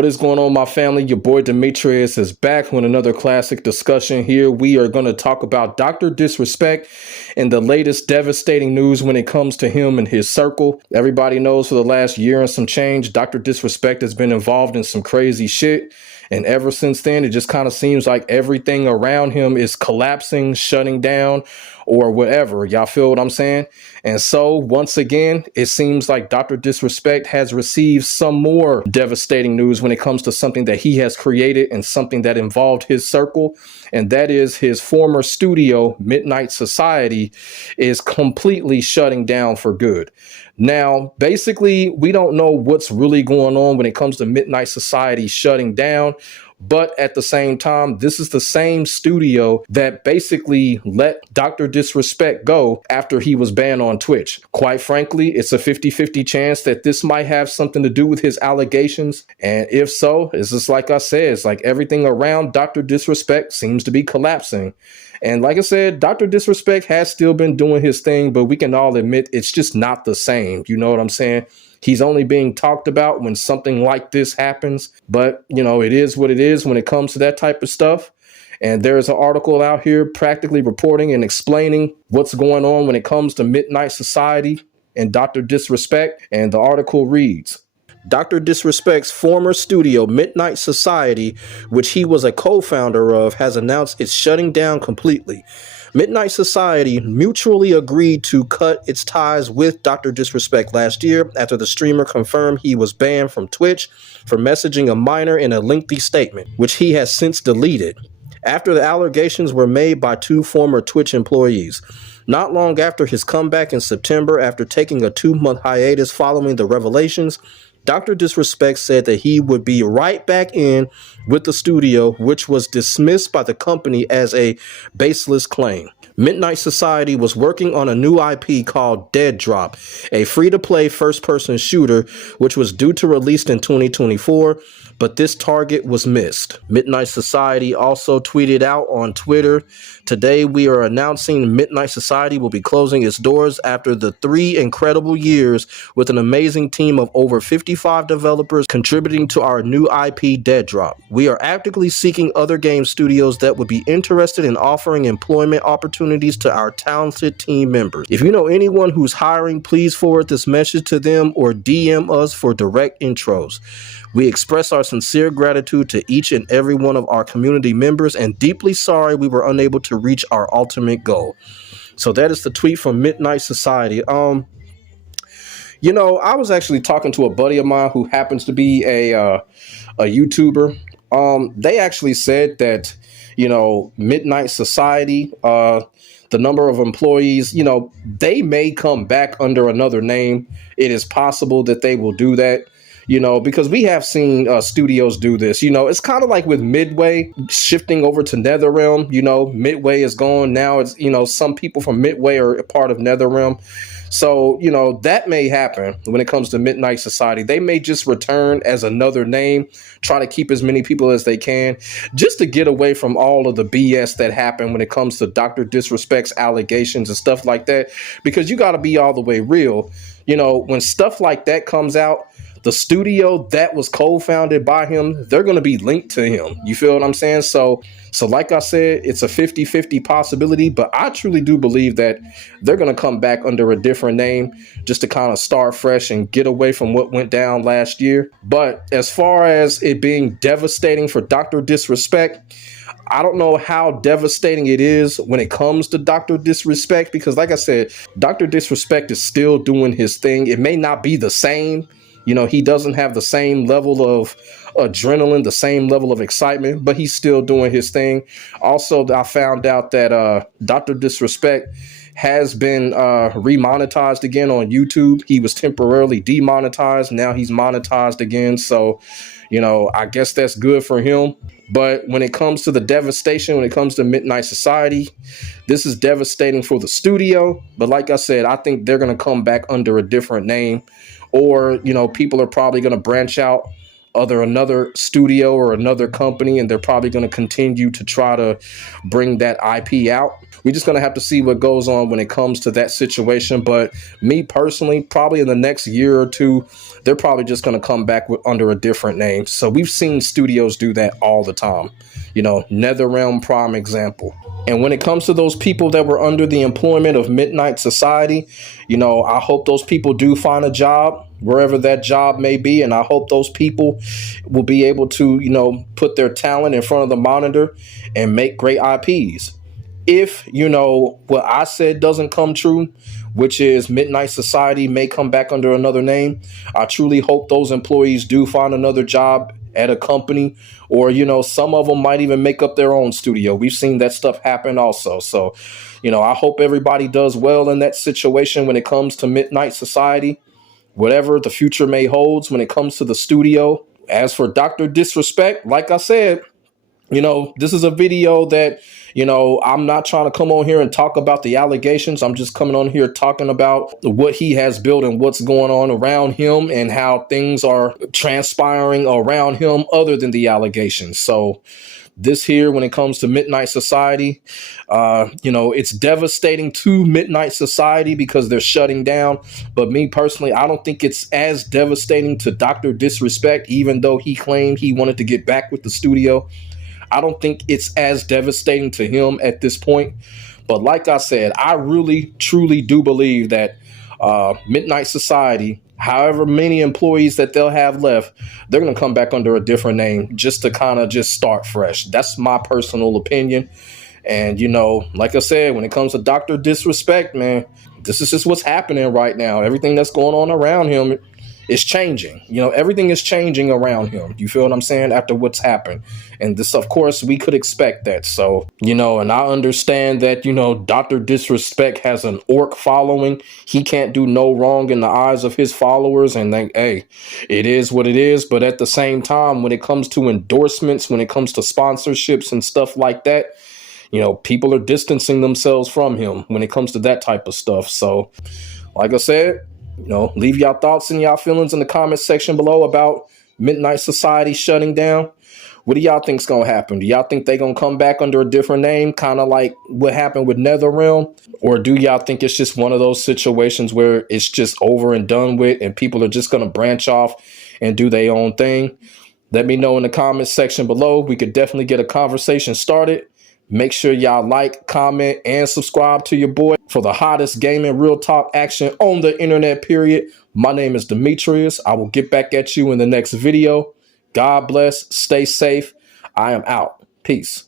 What is going on, my family? Your boy Demetrius is back with another classic discussion. Here we are going to talk about Dr. Disrespect and the latest devastating news when it comes to him and his circle. Everybody knows for the last year and some change, Dr. Disrespect has been involved in some crazy shit. And ever since then, it just kind of seems like everything around him is collapsing, shutting down, or whatever. Y'all feel what I'm saying? And so once again, it seems like Dr. Disrespect has received some more devastating news when it comes to something that he has created and something that involved his circle. And that is his former studio, Midnight Society, is completely shutting down for good. Now, basically, we don't know what's really going on when it comes to Midnight Society shutting down. But at the same time, this is the same studio that basically let Dr. Disrespect go after he was banned on Twitch. Quite frankly, it's a 50-50 chance that this might have something to do with his allegations. And if so, it's just like I said, it's like everything around Dr. Disrespect seems to be collapsing. And like I said, Dr. Disrespect has still been doing his thing, but we can all admit it's just not the same. You know what I'm saying? He's only being talked about when something like this happens. But, you know, it is what it is when it comes to that type of stuff. And there's an article out here practically reporting and explaining what's going on when it comes to Midnight Society and Dr. Disrespect. And the article reads, Dr. Disrespect's former studio, Midnight Society, which he was a co-founder of, has announced it's shutting down completely. Midnight Society mutually agreed to cut its ties with Dr. Disrespect last year after the streamer confirmed he was banned from Twitch for messaging a minor in a lengthy statement, which he has since deleted, after the allegations were made by two former Twitch employees. Not long after his comeback in September, after taking a 2-month hiatus following the revelations, Dr. Disrespect said that he would be right back in with the studio, which was dismissed by the company as a baseless claim. Midnight Society was working on a new IP called Dead Drop, a free-to-play first-person shooter, which was due to release in 2024, but this target was missed. Midnight Society also tweeted out on Twitter, "Today we are announcing Midnight Society will be closing its doors after the 3 incredible years with an amazing team of over 55 developers contributing to our new IP Dead Drop. We are actively seeking other game studios that would be interested in offering employment opportunities to our talented team members. If you know anyone who's hiring, please forward this message to them or DM us for direct intros. We express our sincere gratitude to each and every one of our community members and deeply sorry we were unable to reach our ultimate goal." So that is the tweet from Midnight Society. You know, I was actually talking to a buddy of mine who happens to be a YouTuber. They actually said that, you know, Midnight Society, the number of employees, you know, they may come back under another name. It is possible that they will do that. You know, because we have seen studios do this. You know, it's kind of like with Midway shifting over to NetherRealm. You know, Midway is gone. Now it's, you know, some people from Midway are a part of NetherRealm. So, you know, that may happen when it comes to Midnight Society. They may just return as another name, try to keep as many people as they can, just to get away from all of the BS that happened when it comes to Dr. Disrespect's allegations and stuff like that. Because you got to be all the way real. You know, when stuff like that comes out, the studio that was co-founded by him, they're going to be linked to him. You feel what I'm saying? So like I said, it's a 50-50 possibility, but I truly do believe that they're going to come back under a different name just to kind of start fresh and get away from what went down last year. But as far as it being devastating for Dr. Disrespect, I don't know how devastating it is when it comes to Dr. Disrespect, because like I said, Dr. Disrespect is still doing his thing. It may not be the same. You know, he doesn't have the same level of adrenaline, the same level of excitement, but he's still doing his thing. Also, I found out that Dr. Disrespect has been remonetized again on YouTube. He was temporarily demonetized. Now he's monetized again. So, you know, I guess that's good for him. But when it comes to the devastation, when it comes to Midnight Society, this is devastating for the studio. But like I said, I think they're going to come back under a different name. Or, you know, people are probably going to branch out another studio or another company, and they're probably going to continue to try to bring that IP out. We're just going to have to see what goes on when it comes to that situation. But me personally, probably in the next year or two, they're probably just going to come back under a different name. So we've seen studios do that all the time. NetherRealm, prime example. And when it comes to those people that were under the employment of Midnight Society, I hope those people do find a job wherever that job may be. And I hope those people will be able to, put their talent in front of the monitor and make great IPs. If, what I said doesn't come true, which is Midnight Society may come back under another name, I truly hope those employees do find another job at a company, or, some of them might even make up their own studio. We've seen that stuff happen also. So, I hope everybody does well in that situation when it comes to Midnight Society, whatever the future may holds when it comes to the studio. As for Dr. Disrespect, like I said, this is a video that, I'm not trying to come on here and talk about the allegations. I'm just coming on here talking about what he has built and what's going on around him and how things are transpiring around him other than the allegations. So this here, when it comes to Midnight Society, it's devastating to Midnight Society because they're shutting down. But me personally, I don't think it's as devastating to Dr. Disrespect, even though he claimed he wanted to get back with the studio. I don't think it's as devastating to him at this point. But like I said, I really, truly do believe that Midnight Society, however many employees that they'll have left, they're going to come back under a different name just to kind of just start fresh. That's my personal opinion. And, like I said, when it comes to Dr. Disrespect, man, this is just what's happening right now. Everything that's going on around him is changing. Everything is changing around him. You feel what I'm saying? After what's happened. And this, of course, we could expect that. So, and I understand that, Dr. Disrespect has an orc following. He can't do no wrong in the eyes of his followers. And then, hey, it is what it is. But at the same time, when it comes to endorsements, when it comes to sponsorships and stuff like that, people are distancing themselves from him when it comes to that type of stuff. So, like I said, leave y'all thoughts and y'all feelings in the comment section below about Midnight Society shutting down. What do y'all think's gonna happen? Do y'all think they gonna come back under a different name, kind of like what happened with NetherRealm? Or do y'all think it's just one of those situations where it's just over and done with and people are just gonna branch off and do their own thing? Let me know in the comment section below. We could definitely get a conversation started. Make sure y'all like, comment, and subscribe to your boy for the hottest gaming real talk action on the internet, period. My name is Demetrius. I will get back at you in the next video. God bless. Stay safe. I am out. Peace.